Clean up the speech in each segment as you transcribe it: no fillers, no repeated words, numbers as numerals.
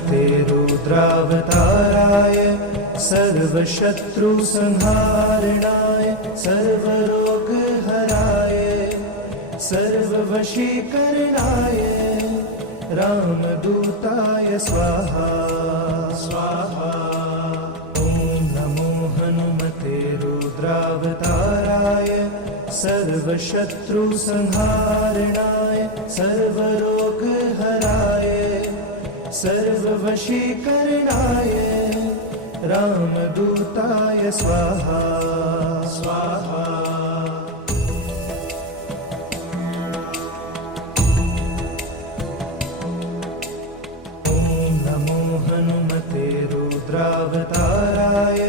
हनुमते रुद्रावताराय सर्वशत्रुसंहारणाय सर्वरोगहराय सर्ववशीकरणाय रामदूताय स्वाहा स्वाहा। ॐ नमो हनुमते रुद्रावताराय सर्वशत्रुसंहारणाय सर्वरोगहराय सर्ववशीकरणाय रामदूताय स्वाहा स्वाहा। ॐ नमो हनुमते रुद्रावताराय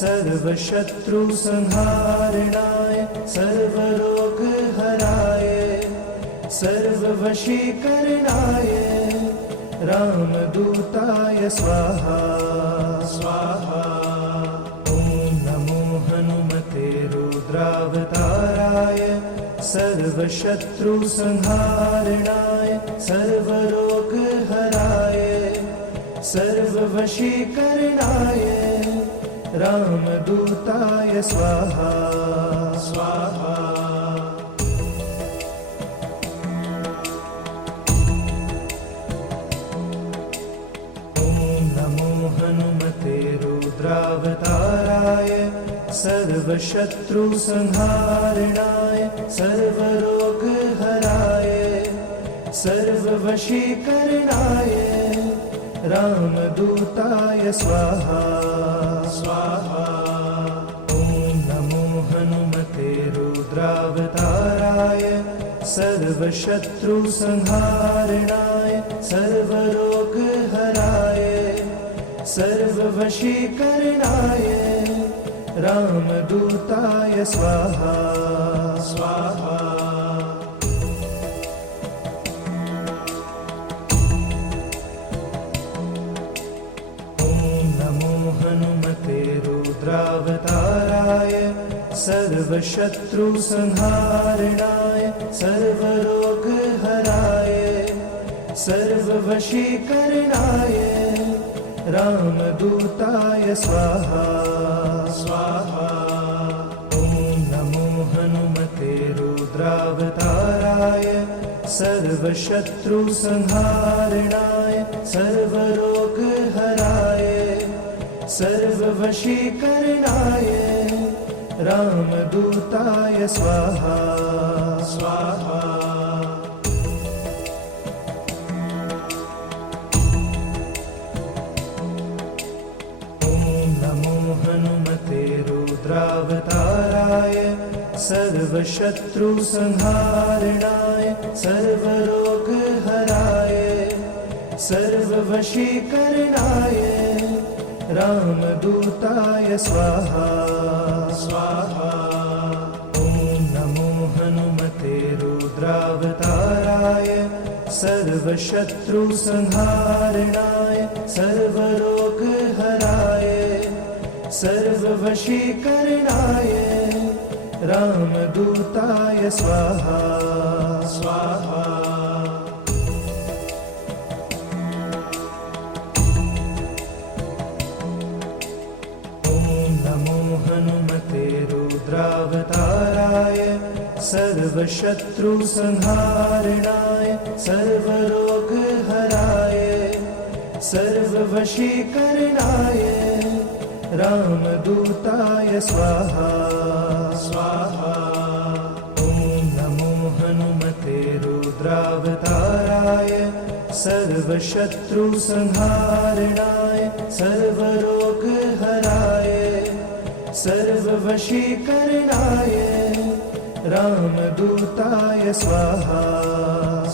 सर्वशत्रुसंहारणाय सर्वरोगहराय सर्ववशीकरणाय रामदूताय स्वाहा स्वाहा। ॐ नमो हनुमते रुद्रावताराय सर्वशत्रुसंहारणाय सर्वरोगहराय सर्ववशीकरणाय रामदूताय स्वाहा स्वाहा। हनुमते रुद्रावताराय सर्वशत्रुसंहारणाय सर्वरोगहराय सर्ववशीकरणाय रामदूताय स्वाहा स्वाहा। ॐ नमो हनुमते रुद्रावताराय सर्वशत्रुसंहारणाय सर्वरोगहराय सर्ववशीकरणाय रामदूताय स्वाहा स्वाहा। ॐ नमो हनुमते रुद्रावताराय सर्वशत्रुसंहारणाय सर्वरोगहराय सर्ववशीकरणाय रामदूताय स्वाहा स्वाहा। ॐ नमो हनुमते रुद्रावताराय सर्वशत्रुसंहारणाय सर्वरोगहराय सर्ववशीकरणाय रामदूताय स्वाहा स्वाहा। हनुमते रुद्रावताराय सर्वशत्रुसंहारणाय सर्वरोगहराय सर्ववशीकरणाय रामदूताय स्वाहा स्वाहा। ॐ नमो हनुमते रुद्रावताराय सर्वशत्रुसंहारणाय सर्वरोगहराय सर्ववशीकरणाय रामदूताय स्वाहा स्वाहा। ॐ नमो हनुमते रुद्रावताराय सर्वशत्रुसंहारणाय सर्वरोगहराय सर्ववशीकरणाय रामदूताय स्वाहा स्वाहा। ॐ नमो हनुमते रुद्रावताराय सर्वशत्रुसंहारणाय सर्वरोगहराय सर्ववशीकरणाय रामदूताय स्वाहा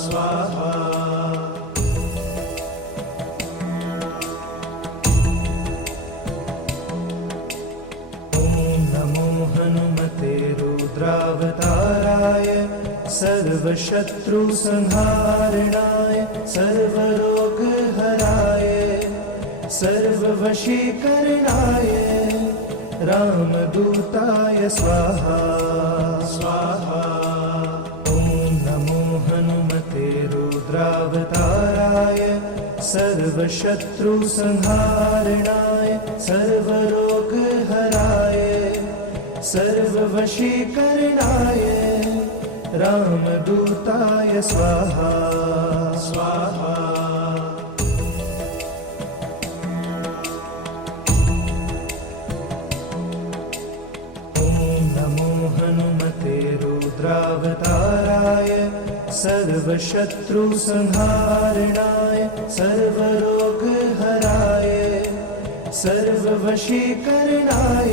स्वाहा। हनुमते रुद्रावताराय सर्वशत्रुसंहारणाय सर्वरोगहराय सर्ववशीकरणाय रामदूताय स्वाहा स्वाहा। ॐ नमो हनुमते रुद्रावताराय सर्वशत्रुसंहारणाय सर्वरोगहराय सर्ववशीकरणाय रामदूताय स्वाहा स्वाहा। हनुमते रुद्रावताराय सर्वशत्रुसंहारणाय सर्वरोगहराय सर्ववशीकरणाय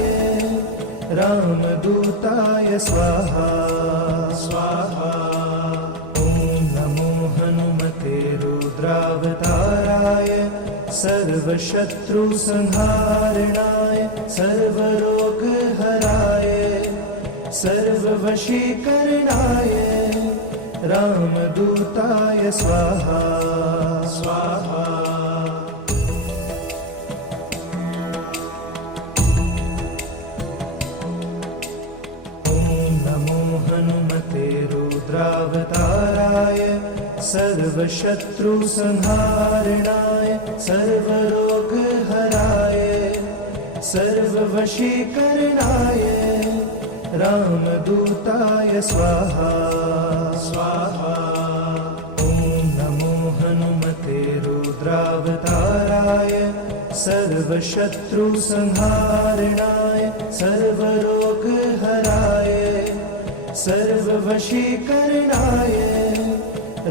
रामदूताय स्वाहा स्वाहा। ॐ नमो हनुमते रुद्रावताराय सर्वशत्रुसंहारणाय सर्वरोगहराय सर्ववशीकरणाय रामदूताय स्वाहा स्वाहा। ॐ नमो हनुमते रुद्रावताराय सर्वशत्रुसंहारणाय सर्वरोगहराय सर्ववशीकरणाय रामदूताय स्वाहा स्वाहा। ॐ नमो हनुमते रुद्रावताराय सर्वशत्रुसंहारणाय सर्वरोगहराय सर्ववशीकरणाय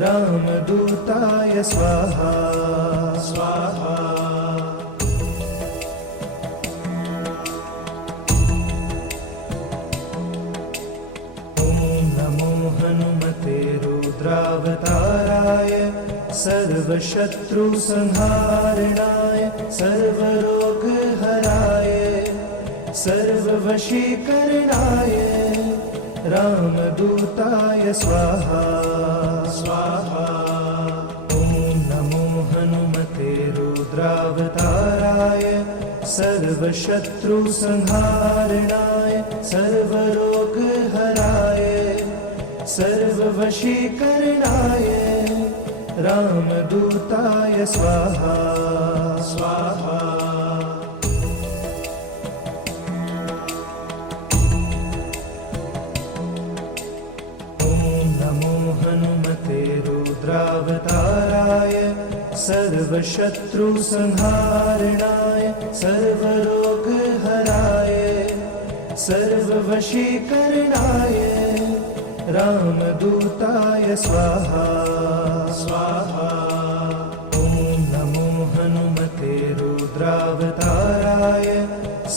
रामदूताय स्वाहा स्वाहा। हनुमते रुद्रावताराय सर्वशत्रुसंहारणाय सर्वरोगहराय सर्ववशीकरणाय रामदूताय स्वाहा स्वाहा। ॐ नमो हनुमते रुद्रावताराय सर्वशत्रुसंहारणाय सर्वरोगहराय सर्ववशीकरणाय रामदूताय स्वाहा स्वाहा। ॐ नमो हनुमते रुद्रावताराय सर्वशत्रुसंहारणाय सर्वरोगहराय सर्ववशीकरणाय रामदूताय स्वाहा स्वाहा। ॐ नमो हनुमते रुद्रावताराय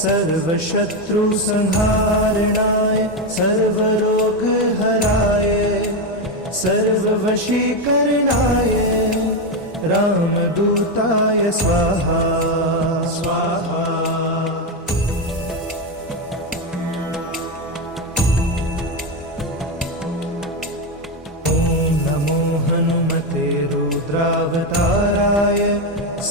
सर्वशत्रुसंहारणाय सर्वरोगहराय सर्ववशीकरणाय रामदूताय स्वाहा स्वाहा। हनुमते रुद्रावताराय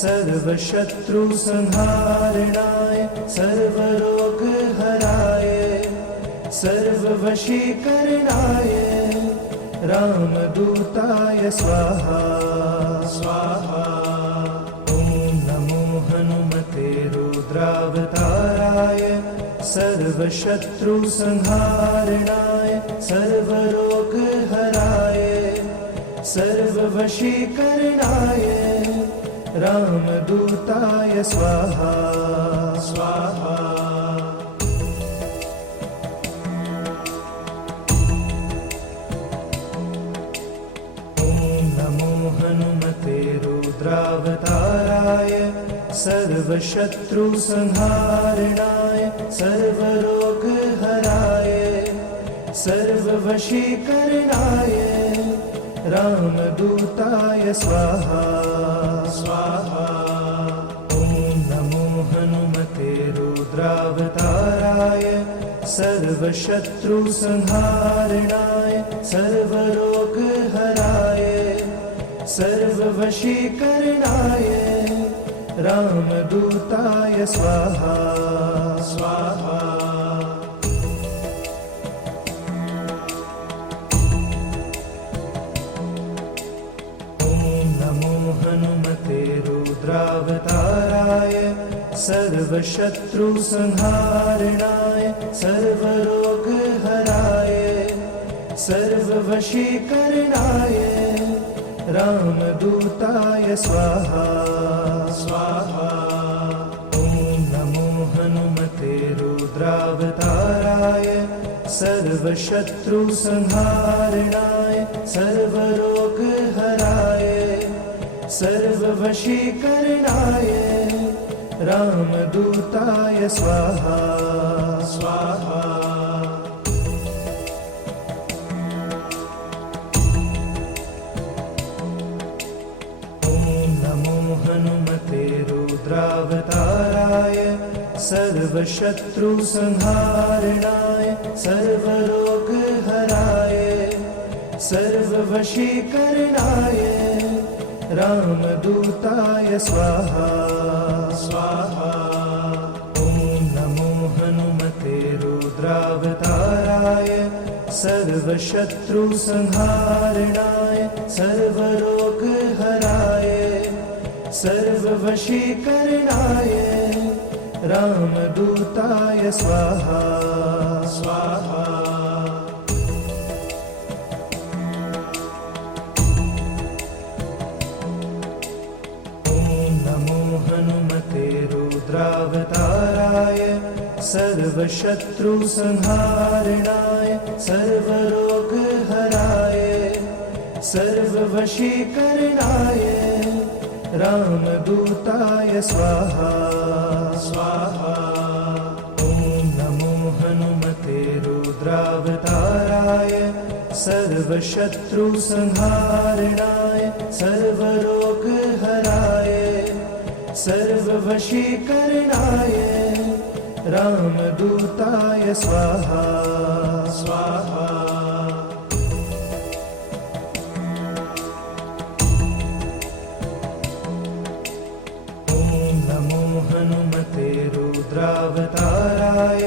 सर्वशत्रुसंहारणाय सर्वरोगहराय सर्ववशीकरणाय रामदूताय स्वाहा स्वाहा। ॐ नमो हनुमते रुद्रावताराय सर्वशत्रुसंहारणाय सर्वरोगहराय सर्ववशीकरणाय रामदूताय स्वाहा स्वाहा। ॐ नमो हनुमते रुद्रावताराय सर्वशत्रुसंहारणाय सर्वरोगहराय सर्ववशीकरणाय रामदूताय स्वाहा स्वाहा। ॐ नमो हनुमते रुद्रावताराय सर्वशत्रुसंहारणाय सर्वरोगहराय सर्ववशीकरणाय रामदूताय स्वाहा स्वाहा। हनुमते रुद्रावताराय सर्वशत्रुसंहारणाय सर्वरोगहराय सर्ववशीकरणाय रामदूताय स्वाहा स्वाहा। ॐ नमो हनुमते रुद्रावताराय सर्वशत्रुसंहारणाय सर्वरोगहराय सर्ववशीकरणाय रामदूताय स्वाहा स्वाहा। हनुमते रुद्रावताराय सर्वशत्रुसंहारणाय सर्वरोगहराय सर्ववशीकरणाय रामदूताय स्वाहा स्वाहा। ॐ नमो हनुमते रुद्रावताराय सर्वशत्रुसंहारणाय सर्वरोगहराय सर्ववशीकरणाय रामदूताय स्वाहा स्वाहा। ॐ नमो हनुमते रुद्रावताराय सर्वशत्रुसंहारणाय सर्वरोगहराय सर्ववशीकरणाय रामदूताय स्वाहा स्वाहा। ॐ नमो हनुमते रुद्रावताराय सर्वशत्रुसंहारणाय सर्वरोगहराय सर्ववशीकरणाय रामदूताय स्वाहा स्वाहा। हनुमते रुद्रावताराय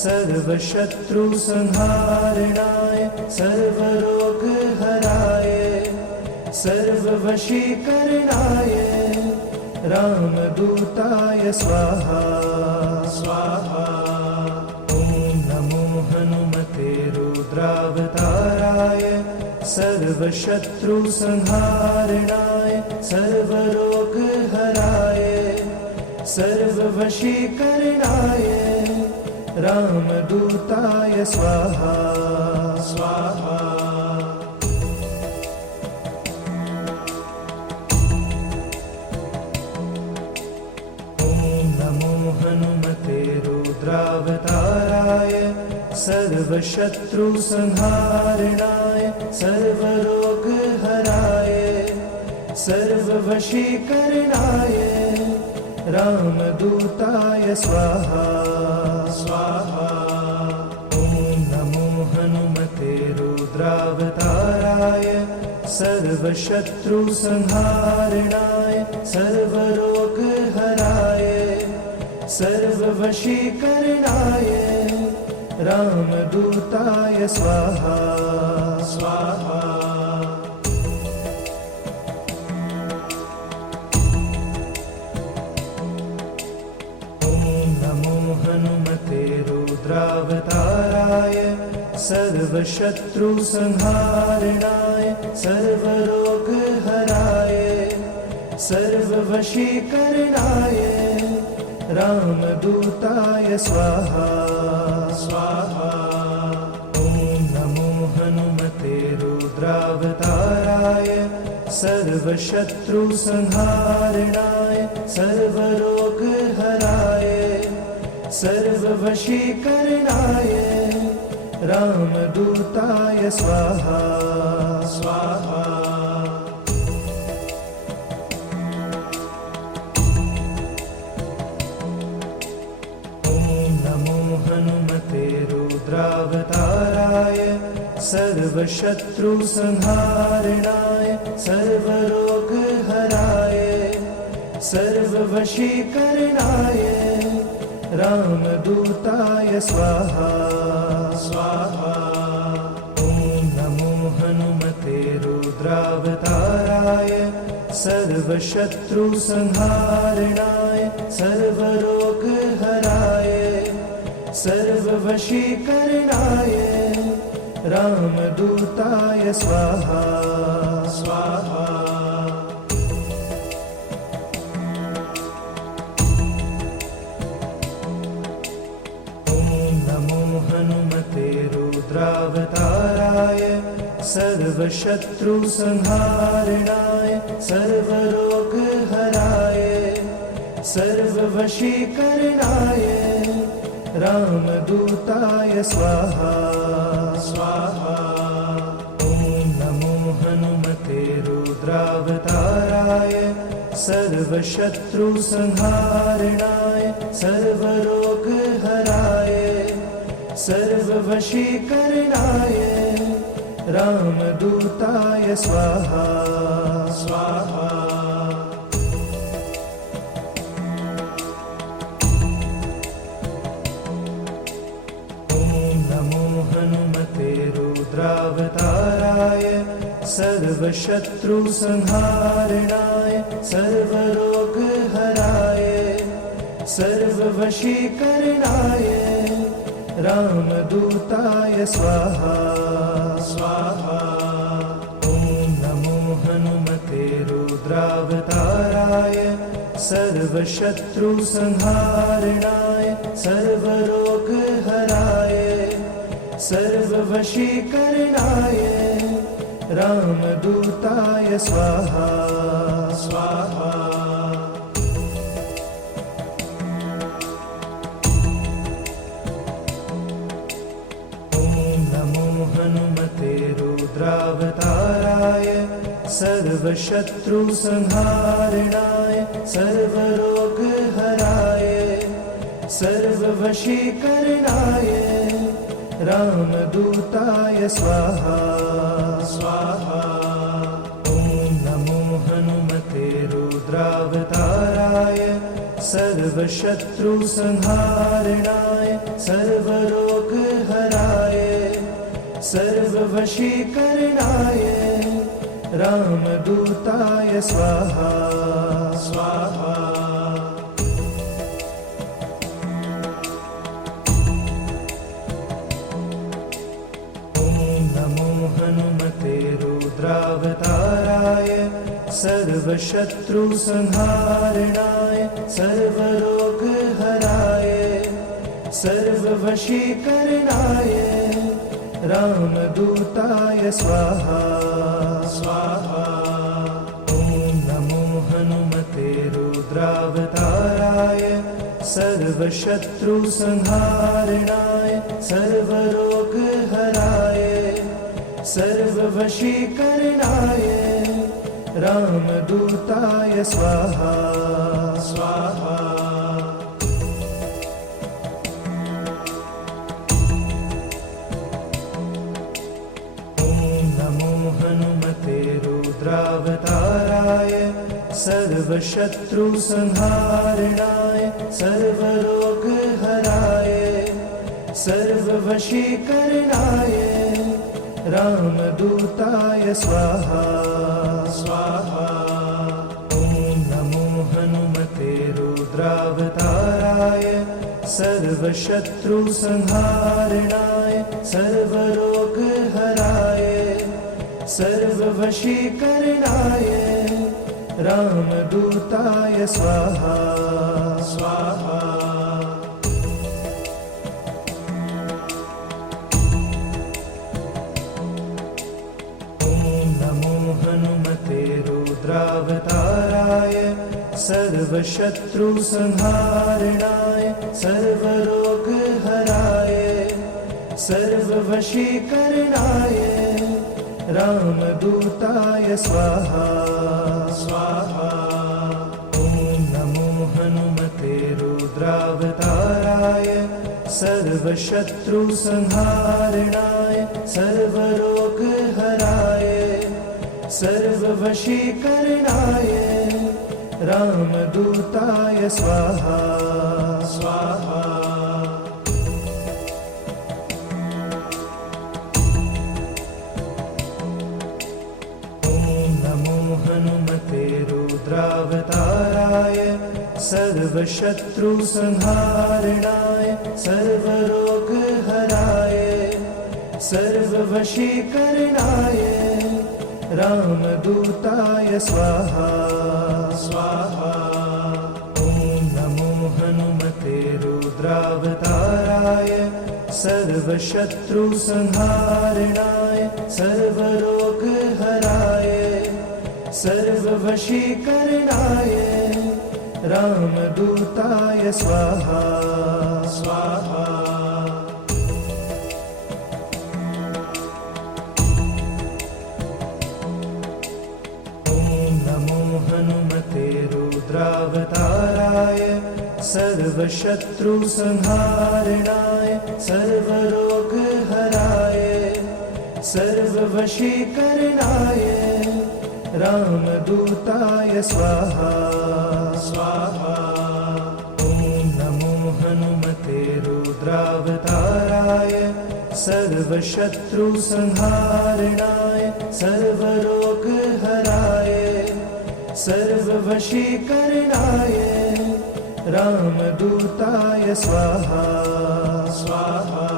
सर्वशत्रुसंहारणाय सर्वरोगहराय सर्ववशीकरणाय रामदूताय स्वाहा स्वाहा। ॐ नमो हनुमते रुद्रावताराय सर्वशत्रुसंहारणाय सर्वरोगहराय सर्ववशीकरणाय रामदूताय स्वाहा स्वाहा। ॐ नमो हनुमते रुद्रावताराय सर्वशत्रुसंहारणाय सर्वरोगहराय सर्ववशीकरणाय रामदूताय स्वाहा स्वाहा। ॐ नमो हनुमते रुद्रावताराय सर्वशत्रुसंहारणाय सर्वरोगहराय सर्ववशीकरणाय रामदूताय स्वाहा स्वाहा। हनुमते रुद्रावताराय सर्वशत्रुसंहारणाय सर्वरोगहराय सर्ववशीकरणाय रामदूताय स्वाहा स्वाहा। ॐ नमो हनुमते रुद्रावताराय सर्वशत्रुसंहारणाय सर्वरोगहराय सर्ववशीकरणाय रामदूताय स्वाहा स्वाहा। ॐ नमो हनुमते रुद्रावताराय सर्वशत्रुसंहारणाय सर्वरोगहराय सर्ववशीकरणाय रामदूताय स्वाहा स्वाहा। ॐ नमो हनुमते रुद्रावताराय सर्वशत्रुसंहारणाय सर्वरोगहराय सर्ववशीकरणाय रामदूताय स्वाहा स्वाहा। हनुमते रुद्रावताराय सर्वशत्रुसंहारणाय सर्वरोगहराय सर्ववशीकरणाय रामदूताय स्वाहा स्वाहा। ॐ नमो हनुमते रुद्रावताराय सर्वशत्रुसंहारणाय सर्वरोगहराय सर्ववशीकरणाय रामदूताय स्वाहा स्वाहा। ॐ नमो हनुमते रुद्रावताराय सर्वशत्रुसंहारणाय सर्वरोगहराय सर्ववशीकरणाय रामदूताय स्वाहा स्वाहा। ॐ नमो हनुमते रुद्रावताराय सर्वशत्रुसंहारणाय सर्वरोगहराय सर्ववशीकरणाय रामदूताय स्वाहा स्वाहा। हनुमते रुद्रावताराय सर्वशत्रुसंहारणाय सर्वरोगहराय सर्ववशीकरणाय रामदूताय स्वाहा स्वाहा। ॐ नमो हनुमते रुद्रावताराय सर्वशत्रुसंहारणाय सर्वरोगहराय सर्ववशीकरणाय रामदूताय स्वाहा स्वाहा। ॐ नमो हनुमते रुद्रावताराय सर्वशत्रुसंहारणाय सर्वरोगहराय सर्ववशीकरणाय रामदूताय स्वाहा स्वाहा। ॐ नमो हनुमते रुद्रावताराय सर्वशत्रुसंहारणाय सर्वरोगहराय सर्ववशीकरणाय रामदूताय स्वाहा स्वाहा। रुद्रावताराय सर्वशत्रुसंहारणाय सर्वरोगहराय सर्ववशीकरणाय रामदूताय स्वाहा स्वाहा। ॐ नमो हनुमते रुद्रावताराय सर्वशत्रुसंहारणाय सर्वरोगहराय सर्ववशीकरणाय रामदूताय स्वाहा स्वाहा। ॐ नमो हनुमते रुद्रावताराय सर्वशत्रुसंहारणाय सर्वरोगहराय सर्ववशीकरणाय रामदूताय स्वाहा स्वाहा। ॐ नमो हनुमते रुद्रावताराय सर्वशत्रुसंहारणाय सर्वरोगहराय सर्ववशीकरणाय रामदूताय स्वाहा स्वाहा। हनुमते सर्वशत्रुसंहारणाय सर्वरोगहराय सर्ववशीकरणाय रामदूताय स्वाहा स्वाहा। ॐ नमो हनुमते रुद्रावताराय सर्वशत्रुसंहारणाय सर्वरोगहराय सर्ववशीकरणाय रामदूताय स्वाहा स्वाहा। ॐ नमो हनुमते रुद्रावताराय सर्वशत्रुसंहारणाय सर्वरोगहराय सर्ववशीकरणाय रामदूताय स्वाहा स्वाहा। ॐ नमो हनुमते रुद्रावताराय सर्वशत्रुसंहारणाय सर्वरोगहराय सर्ववशीकरणाय रामदूताय स्वाहा स्वाहा।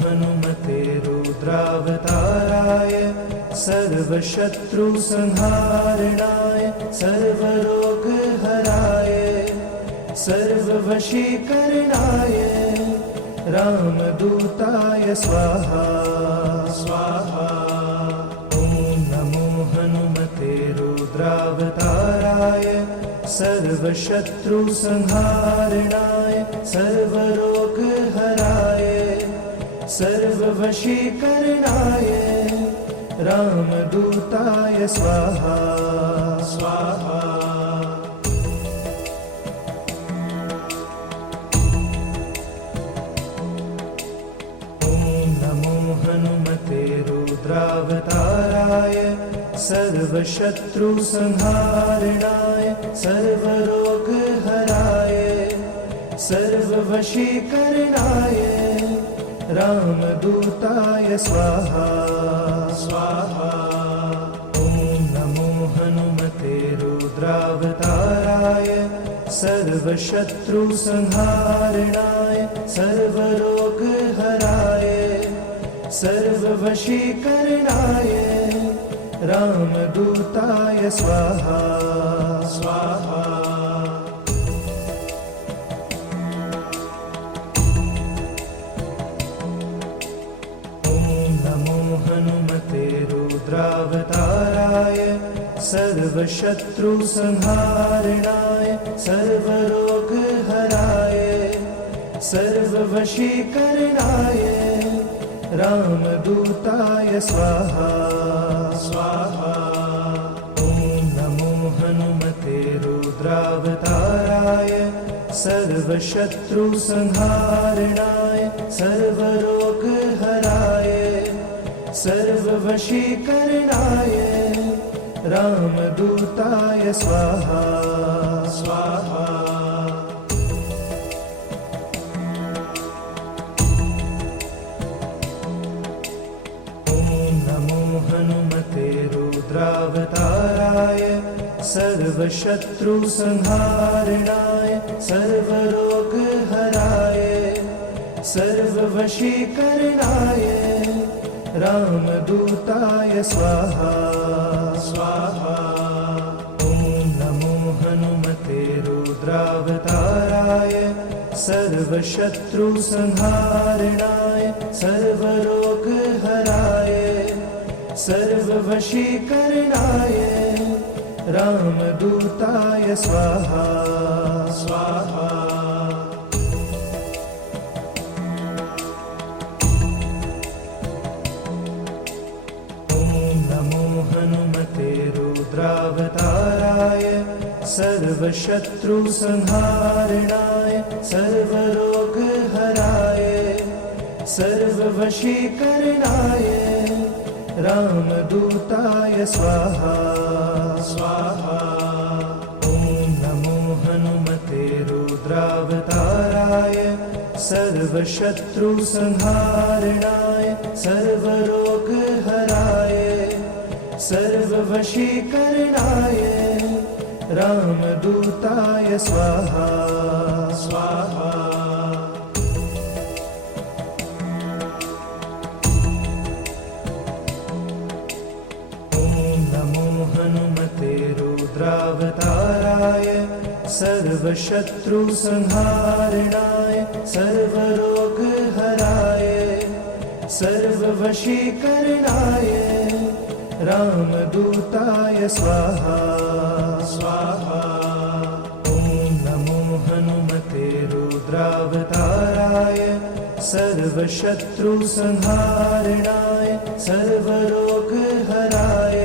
हनुमते रुद्रावताराय सर्वशत्रुसंहारणाय सर्वरोगहराय सर्ववशीकरणाय रामदूताय स्वाहा स्वाहा। ॐ नमो हनुमते रुद्रावताराय सर्वशत्रुसंहारणाय सर्वरोगहराय सर्ववशीकरणाय रामदूताय स्वाहा स्वाहा। ॐ नमो हनुमते रुद्रावताराय सर्वशत्रुसंहारणाय सर्वरोगहराय सर्ववशीकरणाय रामदूताय स्वाहा स्वाहा। ॐ नमो हनुमते रुद्रावताराय सर्वशत्रुसंहारणाय सर्वरोगहराय सर्ववशीकरणाय रामदूताय स्वाहा स्वाहा। हनुमते रुद्रावताराय सर्वशत्रुसंहारणाय सर्वरोगहराय सर्ववशीकरणाय रामदूताय स्वाहा स्वाहा। ॐ नमो हनुमते रुद्रावताराय सर्वशत्रुसंहारणाय सर्वरोगहराय सर्ववशीकरणाय रामदूताय स्वाहा स्वाहा। ॐ नमो हनुमते रुद्रावताराय सर्वशत्रुसंहारणाय सर्वरोगहराय सर्ववशीकरणाय रामदूताय स्वाहा स्वाहा। ॐ नमो हनुमते रुद्रावताराय सर्वशत्रुसंहारणाय सर्वरोगहराय सर्ववशीकरणाय रामदूताय स्वाहा स्वाहा। हनुमते रुद्रावताराय सर्वशत्रुसंहारणाय सर्वरोगहराय सर्ववशीकरणाय रामदूताय स्वाहा स्वाहा। ॐ नमो हनुमते रुद्रावताराय सर्व सर्वशत्रुसंहारणाय सर्वरोगहराय सर्ववशीकरणाय रामदूताय स्वाहा स्वाहा। हनुमते रुद्रावताराय सर्वशत्रुसंहारणाय सर्वरोगहराय सर्ववशीकरणाय रामदूताय स्वाहा स्वाहा। ॐ नमो हनुमते रुद्रावताराय सर्वशत्रुसंहारणाय सर्वरोगहराय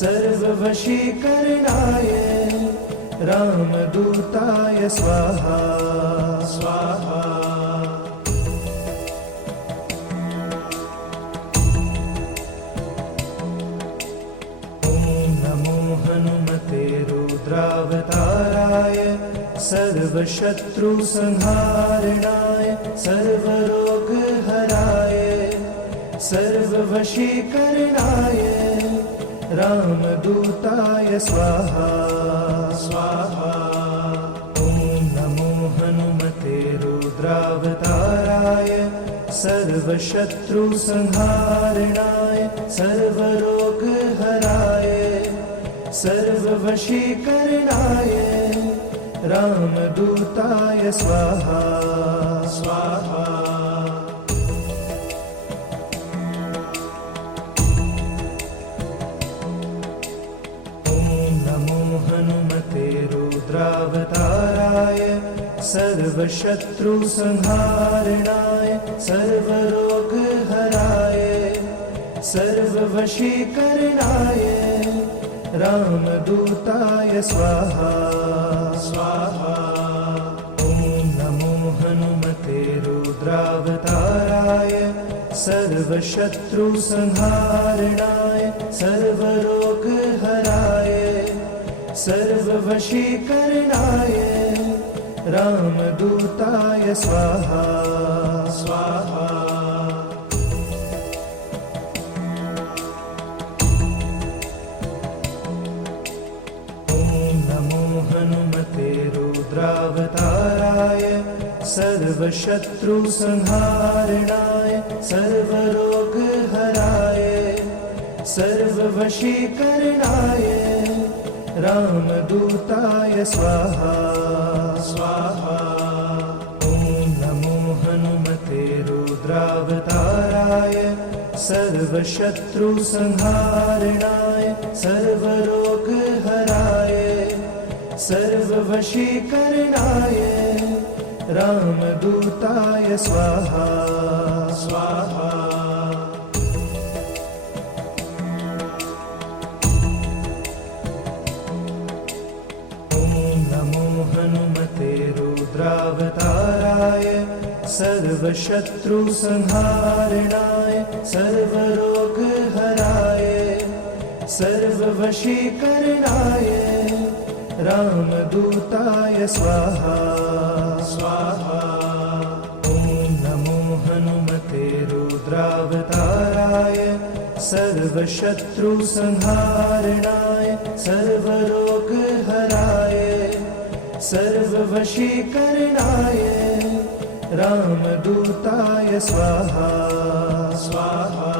सर्ववशीकरणाय रामदूताय स्वाहा स्वाहा। ॐ नमो हनुमते रुद्रावताराय सर्वशत्रुसंहारणाय सर्वरोगहराय सर्ववशीकरणाय रामदूताय स्वाहा स्वाहा। ॐ नमो हनुमते रुद्रावताराय सर्वशत्रुसंहारणाय सर्वरोगहराय सर्ववशीकरणाय रामदूताय स्वाहा स्वाहा। हनुमते रुद्रावताराय सर्वशत्रुसंहारणाय सर्वरोगहराय सर्ववशीकरणाय रामदूताय स्वाहा स्वाहा। ॐ नमो हनुमते रुद्रावताराय सर्वशत्रुसंहारणाय सर्वरोगहराय सर्ववशीकरणाय रामदूताय स्वाहा स्वाहा। ॐ नमो हनुमते रुद्रावताराय सर्वशत्रुसंहारणाय सर्वरोगहराय सर्ववशीकरणाय रामदूताय स्वाहा स्वाहा। ॐ नमो हनुमते रुद्रावताराय सर्वशत्रुसंहारणाय सर्वरोगहराय सर्ववशीकरणाय रामदूताय स्वाहा स्वाहा। हनुमते रुद्रावताराय सर्वशत्रुसंहारणाय सर्वरोगहराय सर्ववशीकरणाय रामदूताय स्वाहा स्वाहा। ॐ नमो हनुमते रुद्रावताराय सर्वशत्रुसंहारणाय सर्वरोगहराय सर्ववशीकरणाय रामदूताय स्वाहा स्वाहा।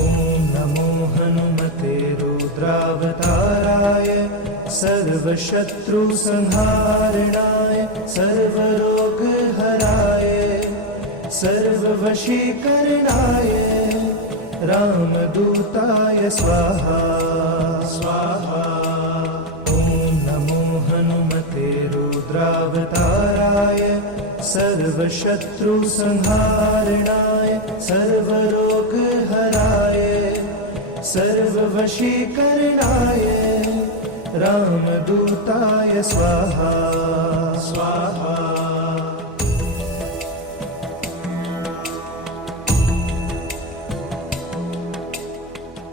ॐ नमो हनुमते रुद्रावताराय सर्वशत्रुसंहारणाय सर्वरोगहराय सर्ववशीकरणाय रामदूताय स्वाहा स्वाहा। ॐ नमो हनुमते रुद्रावताराय सर्वशत्रुसंहारणाय सर्वरोगहराय सर्ववशीकरणाय रामदूताय स्वाहा स्वाहा।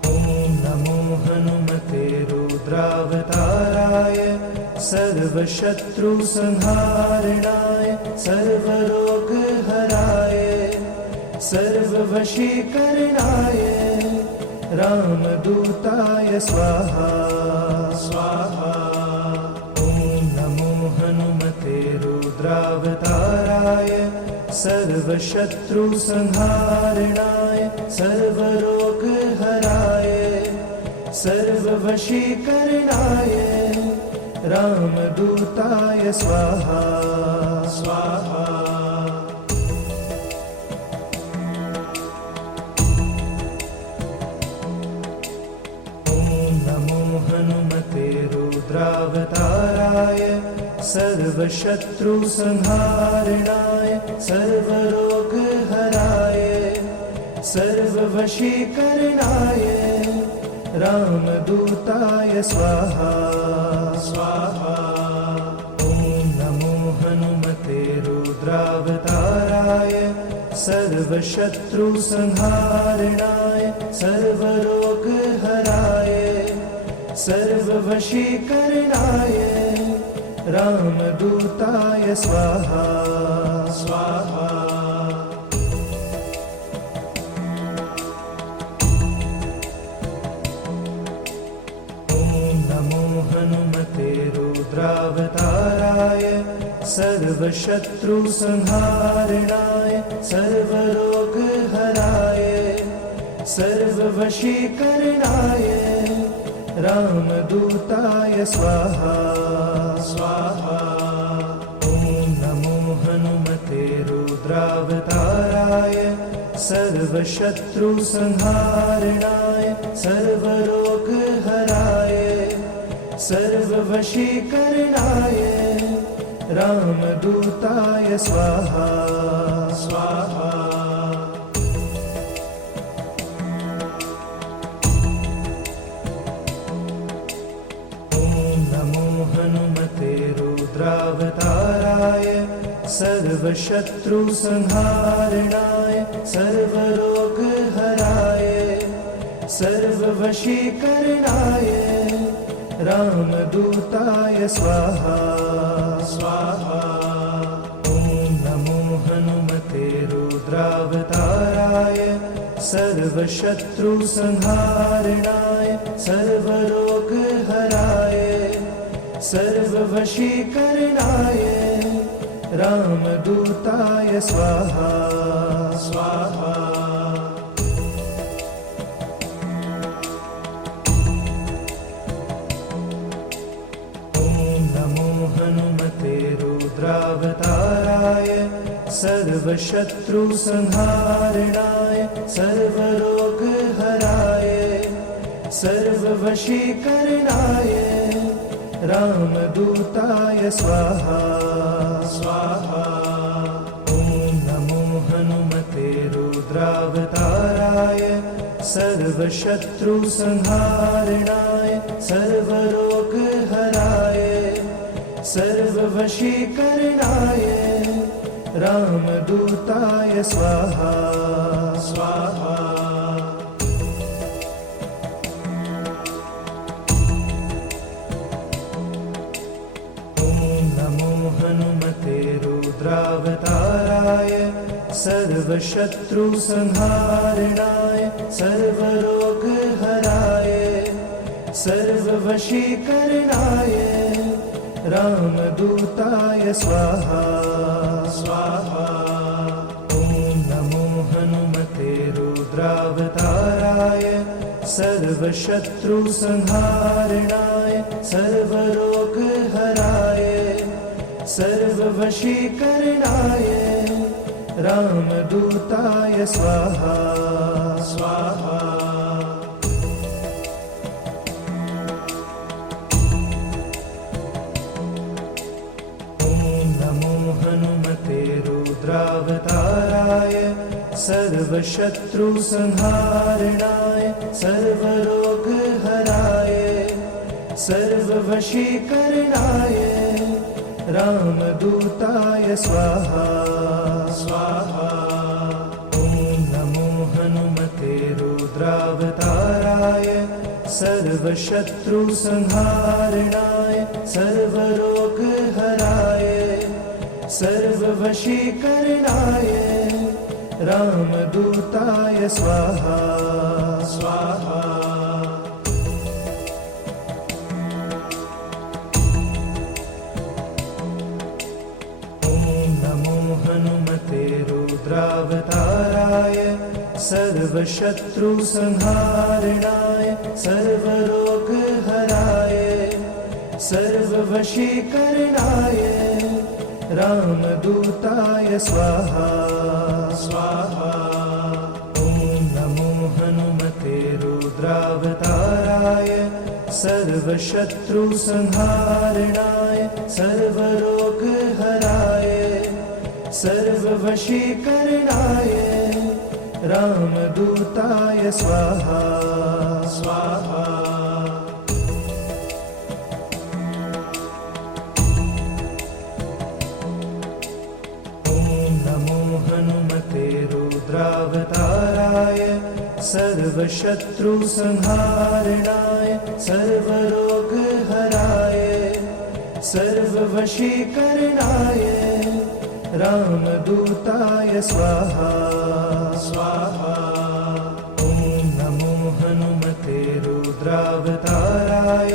ॐ नमो हनुमते रुद्रावताराय सर्वशत्रुसंहारणाय सर्वरोगहराय सर्ववशीकरणाय रामदूताय स्वाहा स्वाहा। ॐ नमो हनुमते रुद्रावताराय सर्वशत्रुसंहारणाय सर्वरोगहराय सर्ववशीकरणाय रामदूताय स्वाहा स्वाहा। ॐ नमो हनुमते रुद्रावताराय सर्वशत्रुसंहारणाय सर्वरोगहराय सर्ववशीकरणाय रामदूताय स्वाहा स्वाहा। ॐ नमो हनुमते रुद्रावताराय सर्वशत्रुसंहारणाय सर्वरोगहराय सर्ववशीकरणाय रामदूताय स्वाहा स्वाहा। हनुमते रुद्रावताराय सर्वशत्रुसंहारणाय सर्वरोगहराय सर्ववशीकरणाय रामदूताय स्वाहा स्वाहा। ॐ नमो हनुमते रुद्रावताराय सर्वशत्रुसंहारणाय सर्वरोगहराय सर्ववशीकरणाय रामदूताय स्वाहा स्वाहा। ॐ नमो हनुमते रुद्रावताराय सर्वशत्रुसंहारणाय सर्वरोगहराय सर्ववशीकरणाय रामदूताय स्वाहा स्वाहा। ॐ नमो हनुमते रुद्रावताराय सर्वशत्रुसंहारणाय सर्वरोगहराय सर्ववशीकरणाय रामदूताय स्वाहा स्वाहा। हनुमते रुद्रावताराय सर्वशत्रुसंहारणाय सर्वरोगहराय सर्ववशीकरणाय रामदूताय स्वाहा स्वाहा। ॐ नमो हनुमते रुद्रावताराय सर्वशत्रुसंहारणाय सर्वरोगहराय सर्ववशीकरणाय रामदूताय स्वाहा स्वाहा। ॐ नमो हनुमते रुद्रावताराय सर्वशत्रुसंहारणाय सर्वरोगहराय सर्ववशीकरणाय रामदूताय स्वाहा स्वाहा। ॐ नमो हनुमते रुद्रावताराय सर्वशत्रुसंहारणाय सर्वरोगहराय सर्ववशीकरणाय रामदूताय स्वाहा स्वाहा। हनुमते रुद्रावताराय सर्वशत्रुसंहारणाय सर्वरोगहराय सर्ववशीकरणाय रामदूताय स्वाहा स्वाहा। ॐ नमो हनुमते रुद्रावताराय सर्वशत्रुसंहारणाय सर्वरोग सर्ववशीकरणाय रामदूताय स्वाहा स्वाहा। हनुमते रुद्रावताराय सर्वशत्रुसंहारणाय सर्वरोगहराय सर्ववशीकरणाय रामदूताय स्वाहा स्वाहा। ॐ नमो हनुमते रुद्रावताराय सर्वशत्रुसंहारणाय सर्वरोगहराय सर्ववशीकरणाय रामदूताय स्वाहा स्वाहा। ॐ नमो हनुमते रुद्रावताराय सर्वशत्रुसंहारणाय सर्वरोगहराय सर्ववशीकरणाय रामदूताय स्वाहा स्वाहा। ॐ नमो हनुमते रुद्रावताराय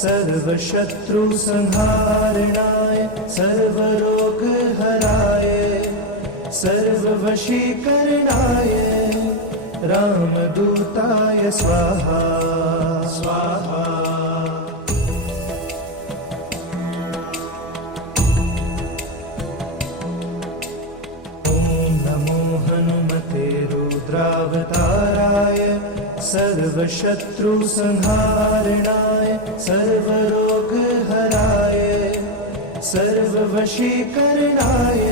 सर्वशत्रुसंहारणाय सर्वरोगहराय सर्ववशीकरणाय रामदूताय स्वाहा स्वाहा। हनुमते रुद्रावताराय सर्वशत्रुसंहारणाय सर्वरोगहराय सर्ववशीकरणाय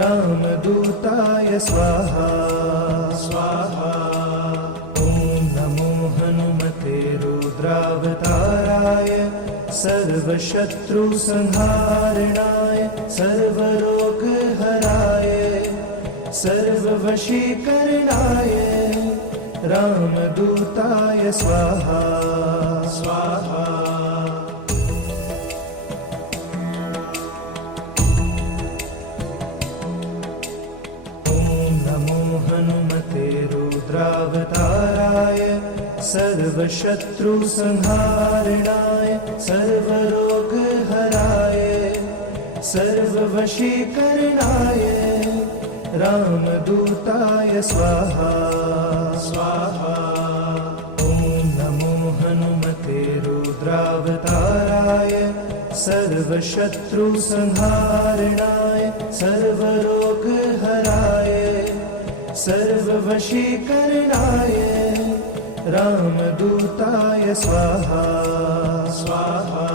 रामदूताय स्वाहा स्वाहा। ॐ नमो हनुमते रुद्रावताराय सर्वशत्रुसंहारणाय सर्वरोगहराय सर्ववशीकरणाय रामदूताय स्वाहा स्वाहा। ॐ नमो हनुमते रुद्रावताराय सर्वशत्रुसंहारणाय सर्वरोगहराय सर्ववशीकरणाय रामदूताय स्वाहा स्वाहा। ॐ नमो हनुमते रुद्रावताराय सर्वशत्रुसंहारणाय सर्वरोगहराय सर्ववशीकरणाय रामदूताय स्वाहा स्वाहा।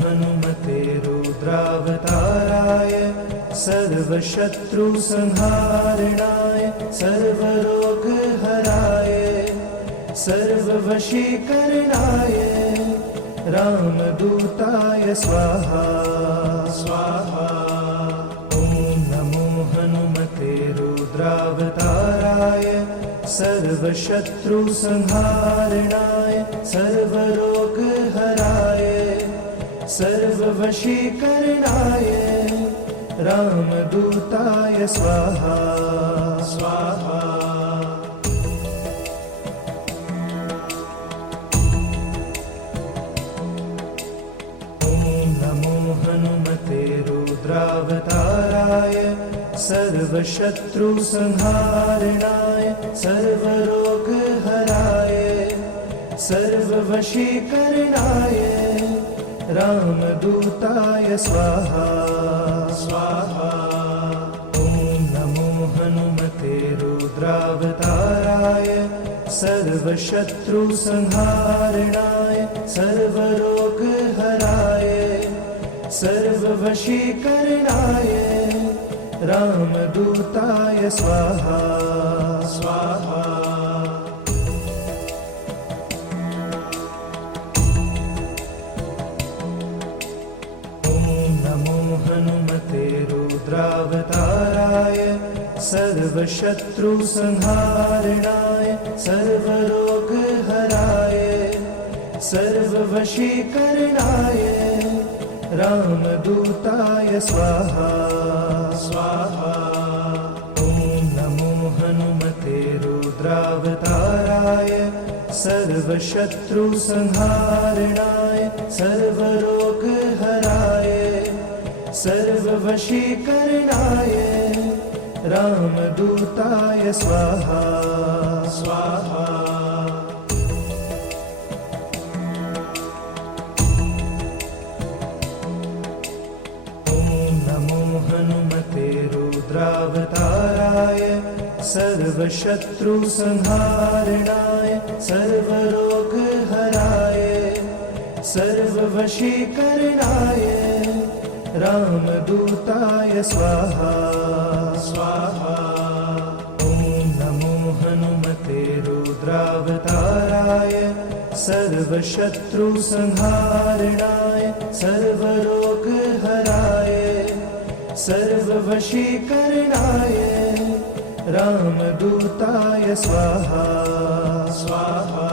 हनुमते रुद्रावताराय सर्वशत्रुसंहारणाय सर्वरोगहराय सर्ववशीकरणाय रामदूताय स्वाहा स्वाहा। ॐ नमो हनुमते रुद्रावताराय सर्वशत्रुसंहारणाय सर्वरोगहराय सर्ववशीकरणाय रामदूताय स्वाहा स्वाहा। ॐ नमो हनुमते रुद्रावताराय सर्वशत्रुसंहारणाय सर्वरोगहराय सर्ववशीकरणाय रामदूताय स्वाहा स्वाहा। ॐ नमो हनुमते रुद्रावताराय सर्वशत्रुसंहारणाय सर्वरोगहराय सर्ववशीकरणाय रामदूताय स्वाहा स्वाहा। हनुमते रुद्रावताराय सर्वशत्रुसंहारणाय सर्वरोगहराय सर्ववशीकरणाय रामदूताय स्वाहा स्वाहा। ॐ नमो हनुमते रुद्रावताराय सर्वशत्रुसंहारणाय सर्वरोगहराय सर्ववशीकरणाय रामदूताय स्वाहा स्वाहा। ॐ नमो हनुमते रुद्रावताराय सर्वशत्रुसंहारणाय सर्वरोगहराय सर्ववशीकरणाय रामदूताय स्वाहा स्वाहा। ॐ नमो हनुमते रुद्रावताराय सर्वशत्रुसंहारणाय सर्वरोगहराय सर्ववशीकरणाय रामदूताय स्वाहा स्वाहा।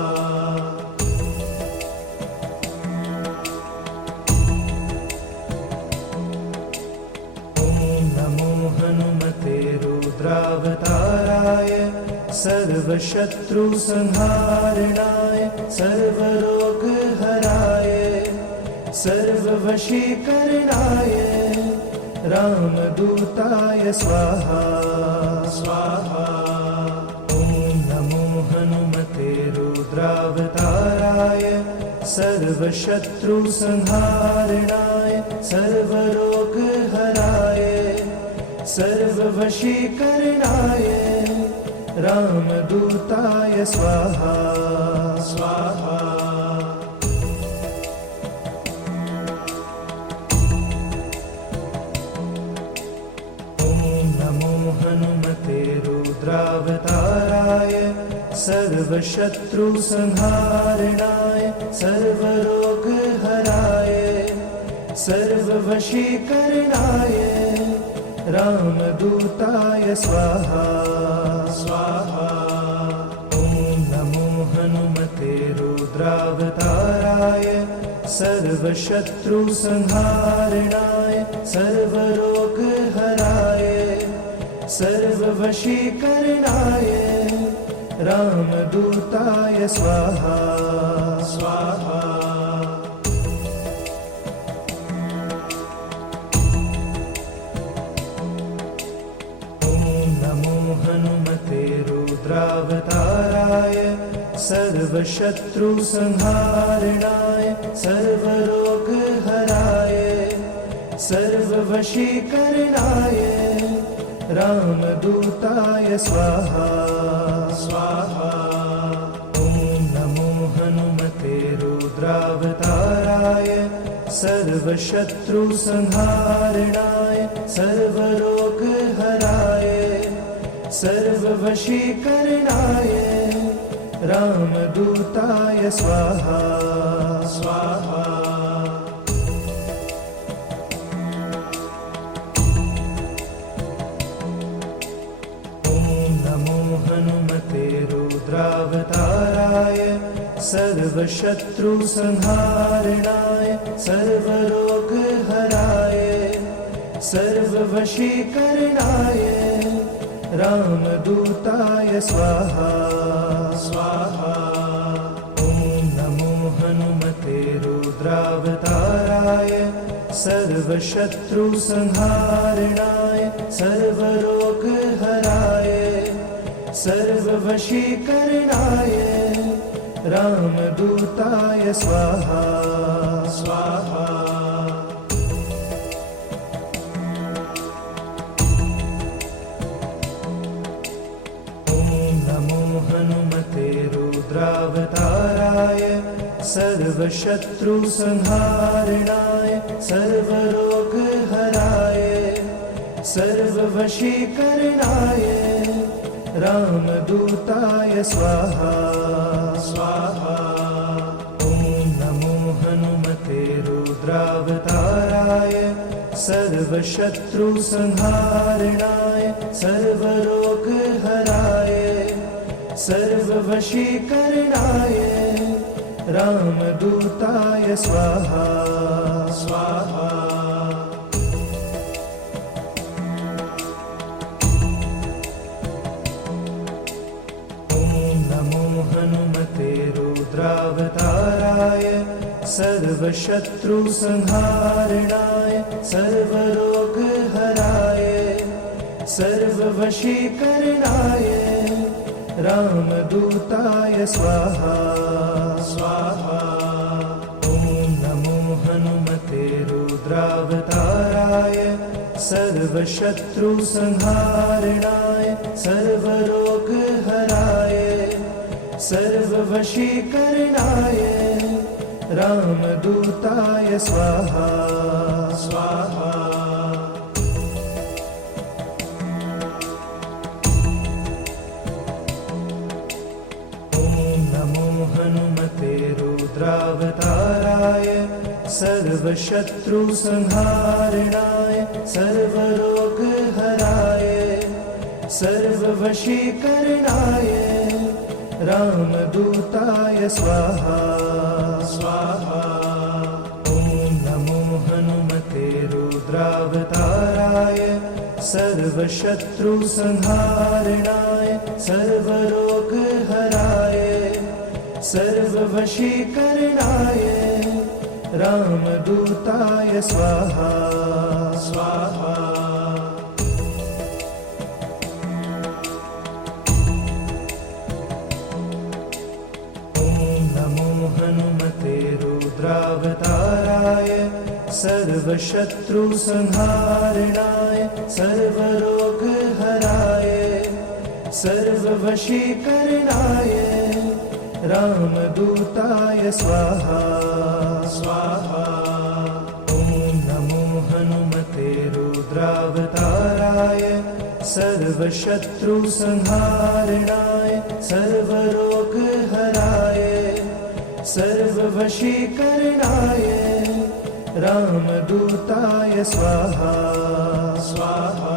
हनुमते रुद्रावताराय सर्वशत्रुसंहारणाय सर्वरोगहराय सर्ववशीकरणाय रामदूताय स्वाहा स्वाहा। ॐ नमो हनुमते रुद्रावताराय सर्वशत्रुसंहारणाय सर्वरोगहराय सर्ववशीकरणाय रामदूताय स्वाहा स्वाहा। ॐ नमो हनुमते रुद्रावताराय सर्वशत्रुसंहारणाय सर्वरोगहराय सर्ववशीकरणाय रामदूताय स्वाहा स्वाहा। ॐ नमो हनुमते रुद्रावताराय सर्वशत्रुसंहारणाय सर्वरोगहराय सर्ववशीकरणाय रामदूताय स्वाहा स्वाहा। हनुमते रुद्रावताराय सर्वशत्रुसंहारणाय सर्वरोगहराय सर्ववशीकरणाय रामदूताय स्वाहा स्वाहा। ॐ नमो हनुमते रुद्रावताराय सर्वशत्रुसंहारणाय सर्वरोगहराय सर्ववशीकरणाय रामदूताय स्वाहा स्वाहा। ॐ नमो हनुमते रुद्रावताराय सर्वशत्रुसंहारणाय सर्वरोगहराय सर्ववशीकरणाय रामदूताय स्वाहा स्वाहा। ॐ नमो हनुमते रुद्रावताराय सर्वशत्रुसंहारणाय सर्वरोगहराय सर्ववशीकरणाय रामदूताय स्वाहा स्वाहा। हनुमते रुद्रावताराय सर्वशत्रुसंहारणाय सर्वरोगहराय सर्ववशीकरणाय रामदूताय स्वाहा स्वाहा। ॐ नमो हनुमते रुद्रावताराय सर्वशत्रुसंहारणाय सर्वरोगहराय सर्ववशीकरणाय रामदूताय स्वाहा स्वाहा हनुमते रुद्रावताराय सर्वशत्रुसंहारणाय सर्वरोगहराय सर्ववशीकरणाय रामदूताय स्वाहा स्वाहा ॐ नमो हनुमते रुद्रावताराय सर्वशत्रुसंहारणाय सर्वरोगहराय सर्ववशीकरणाय रामदूताय स्वाहा स्वाहा ॐ नमो हनुमते रुद्रावताराय सर्वशत्रुसंहारणाय सर्वरोगहराय सर्ववशीकरणाय रामदूताय स्वाहा स्वाहा ॐ नमो हनुमते रुद्रावताराय सर्वशत्रुसंहारणाय सर्वरोगहराय सर्ववशीकरणाय रामदूताय स्वाहा स्वाहा हनुमते रुद्रावताराय सर्वशत्रुसंहारणाय सर्वरोगहराय सर्ववशीकरणाय रामदूताय स्वाहा स्वाहा ॐ नमो हनुमते रुद्रावताराय सर्वशत्रुसंहारणाय सर्वरोगहराय सर्ववशीकरणाय रामदूताय स्वाहा स्वाहा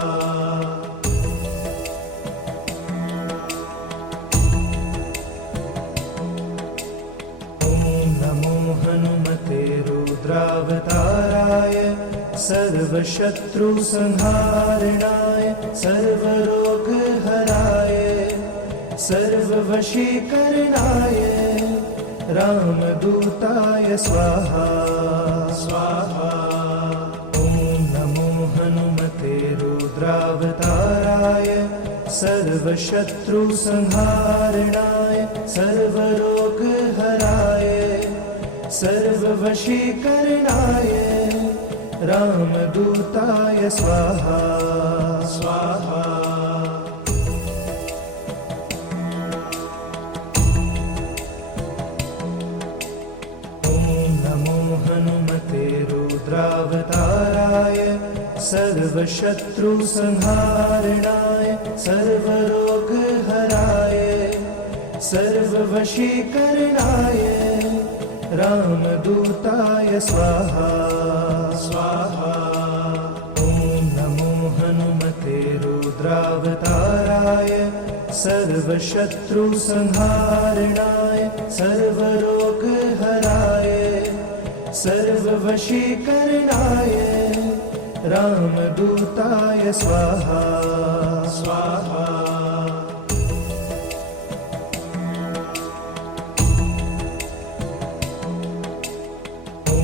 ॐ नमो हनुमते रुद्रावताराय सर्वशत्रुसंहारणाय सर्वरोगहराय सर्ववशीकरणाय रामदूताय स्वाहा स्वाहा ॐ नमो हनुमते रुद्रावताराय सर्वशत्रुसंहारणाय सर्वरोगहराय सर्ववशीकरणाय रामदूताय स्वाहा स्वाहा हनुमते रुद्रावताराय सर्वशत्रुसंहारणाय सर्वरोगहराय सर्ववशीकरणाय रामदूताय स्वाहा स्वाहा ॐ नमो हनुमते रुद्रावताराय सर्वशत्रुसंहारणाय सर्वरोगहराय सर्ववशीकरणाय रामदूताय स्वाहा स्वाहा ॐ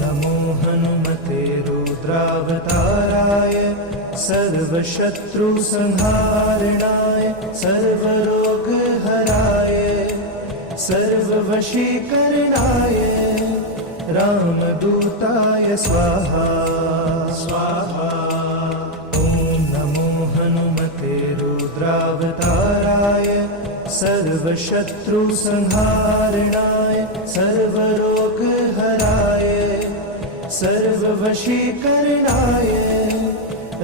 नमो हनुमते रुद्रावताराय सर्वशत्रुसंहारणाय सर्वरोगहराय सर्ववशीकरणाय रामदूताय स्वाहा स्वाहा ॐ नमो हनुमते रुद्रावताराय सर्वशत्रुसंहारणाय सर्वरोगहराय सर्ववशीकरणाय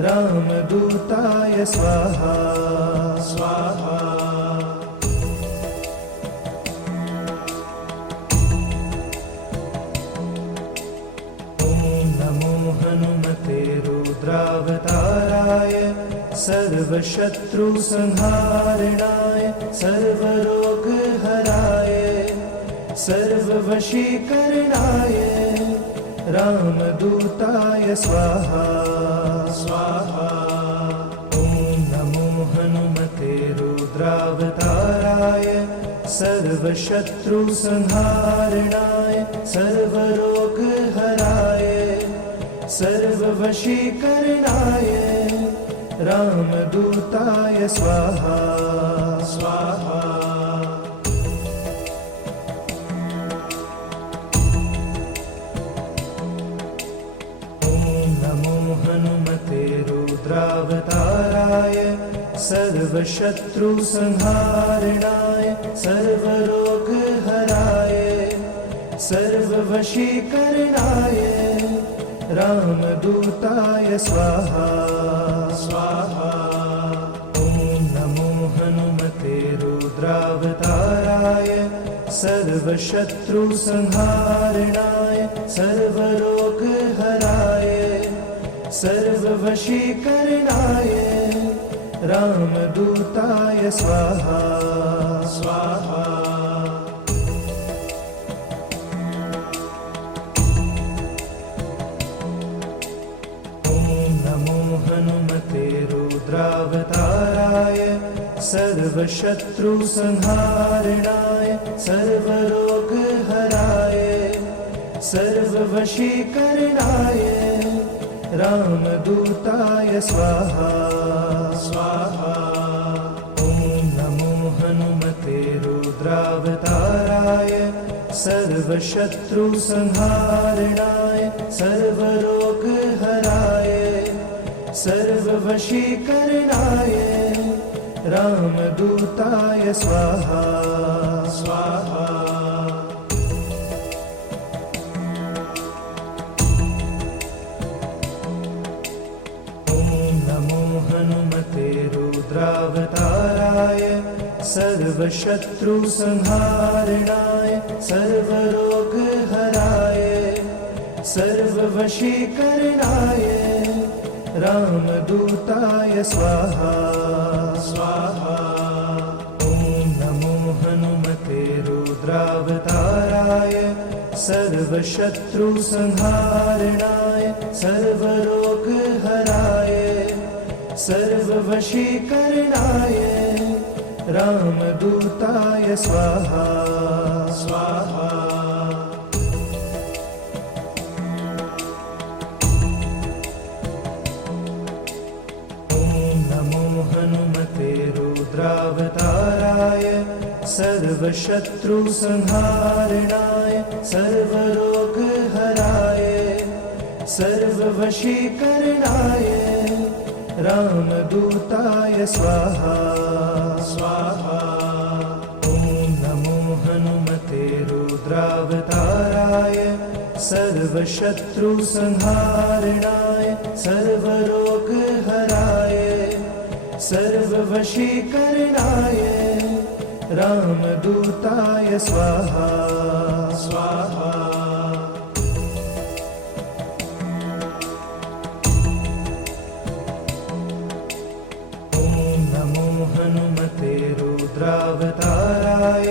रामदूताय स्वाहा स्वाहा हनुमते रुद्रावताराय सर्वशत्रुसंहारणाय सर्वरोगहराय सर्ववशीकरणाय सर्ववशीकरणाय रामदूताय स्वाहा स्वाहा। ॐ नमो हनुमते रुद्रावताराय सर्वशत्रुसंहारणाय सर्वरोगहराय सर्ववशीकरणाय रामदूताय स्वाहा स्वाहा। हनुमते रुद्रावताराय सर्वशत्रुसंहारणाय सर्वरोगहराय सर्ववशीकरणाय रामदूताय स्वाहा स्वाहा। ॐ नमो हनुमते रुद्रावताराय सर्वशत्रुसंहारणाय सर्वरोगहराय सर्ववशीकरणाय रामदूताय स्वाहा स्वाहा। ॐ नमो हनुमते रुद्रावताराय सर्वशत्रुसंहारणाय सर्वरोगहराय सर्ववशीकरणाय रामदूताय स्वाहा स्वाहा। ॐ नमो हनुमते रुद्रावताराय सर्वशत्रुसंहारणाय सर्वरोगहराय सर्ववशीकरणाय रामदूताय स्वाहा स्वाहा। हनुमते रुद्रावताराय सर्वशत्रुसंहारणाय सर्वरोगहराय सर्ववशीकरणाय रामदूताय स्वाहा स्वाहा। ॐ नमो हनुमते रुद्रावताराय सर्वशत्रुसंहारणाय सर्वरोगहराय सर्ववशीकरणाय रामदूताय स्वाहा स्वाहा। ॐ नमो हनुमते रुद्रावताराय सर्वशत्रुसंहारणाय सर्वरोगहराय सर्ववशीकरणाय रामदूताय स्वाहा स्वाहा। ॐ नमो हनुमते रुद्रावताराय सर्वशत्रुसंहारणाय सर्वरोगहराय सर्ववशीकरणाय रामदूताय स्वाहा स्वाहा। हनुमते रुद्रावताराय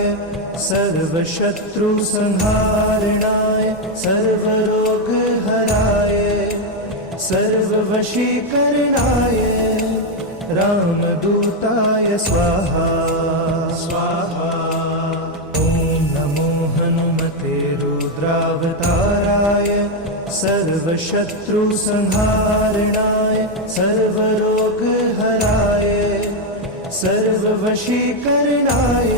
सर्वशत्रुसंहारणाय सर्वरोगहराय सर्ववशीकरणाय रामदूताय स्वाहा स्वाहा। ॐ नमो हनुमते रुद्रावताराय सर्वशत्रुसंहारणाय सर्वरोगहराय सर्ववशीकरणाय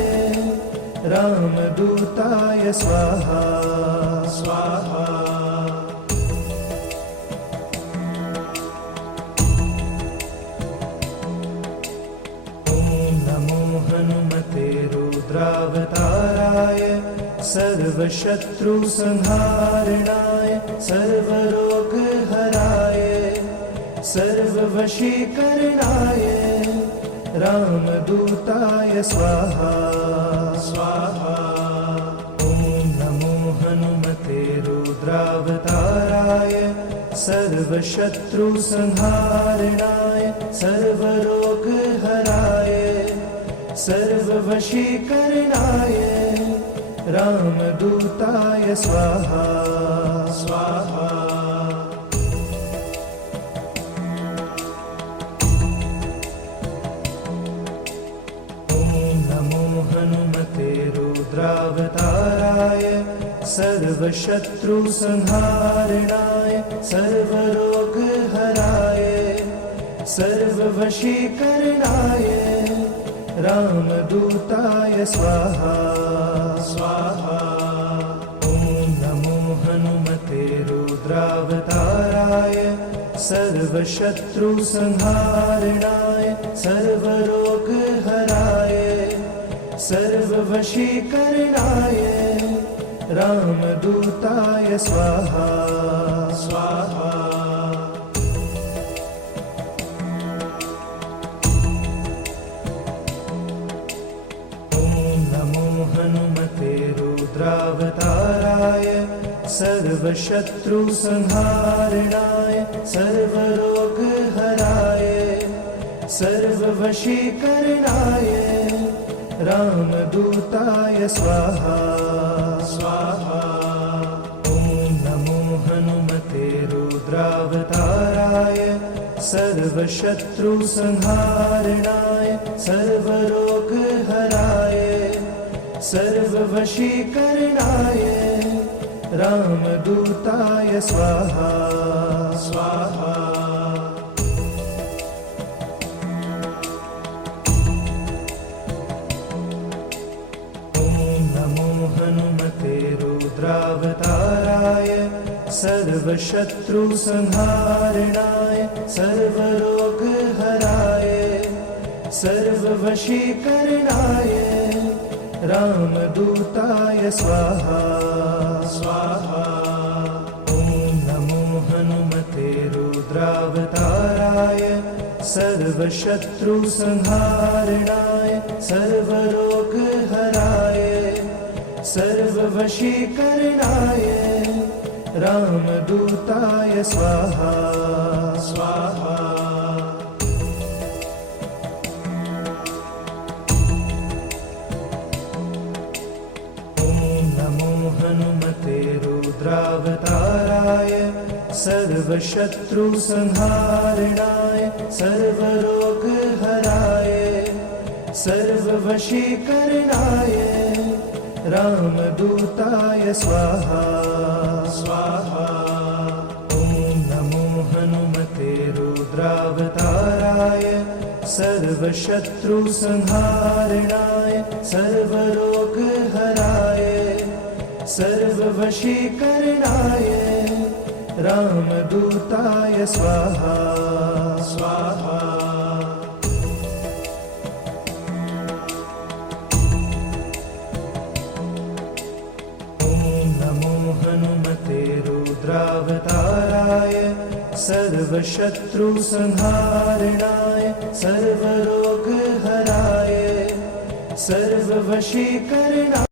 रामदूताय स्वाहा स्वाहा। ॐ नमो हनुमते रुद्रावताराय सर्वशत्रुसंहारणाय सर्वरोगहराय सर्ववशीकरणाय रामदूताय स्वाहा स्वाहा। ॐ नमो हनुमते रुद्रावताराय सर्वशत्रुसंहारणाय सर्वरोगहराय सर्ववशीकरणाय रामदूताय स्वाहा स्वाहा। हनुमते रुद्रावताराय सर्वशत्रुसंहारणाय सर्वरोगहराय सर्ववशीकरणाय रामदूताय स्वाहा स्वाहा। ॐ नमो हनुमते रुद्रावताराय सर्वशत्रुसंहारणाय सर्वरोगहराय सर्ववशीकरणाय रामदूताय स्वाहा स्वाहा। ॐ नमो हनुमते रुद्रावताराय सर्वशत्रुसंहारणाय सर्वरोगहराय सर्ववशीकरणाय रामदूताय स्वाहा स्वाहा। ॐ नमो हनुमते रुद्रावताराय सर्वशत्रुसंहारणाय सर्वरोगहराय सर्ववशीकरणाय रामदूताय स्वाहा स्वाहा। हनुमते रुद्रावताराय सर्वशत्रुसंहारणाय सर्वरोगहराय सर्ववशीकरणाय रामदूताय स्वाहा स्वाहा। ॐ नमो हनुमते रुद्रावताराय सर्वशत्रुसंहारणाय सर्वरोगहराय सर्ववशीकरणाय रामदूताय स्वाहा स्वाहा। ॐ नमो हनुमते रुद्रावताराय सर्वशत्रुसंहारणाय सर्वरोगहराय सर्ववशीकरणाय रामदूताय स्वाहा स्वाहा। ॐ नमो हनुमते रुद्रावताराय सर्वशत्रुसंहारणाय सर्वरोगहराय सर्ववशीकरणाय रामदूताय स्वाहा स्वाहा। हनुमते रुद्रावताराय सर्वशत्रुसंहारणाय सर्वरोगहराय सर्ववशीकरणाय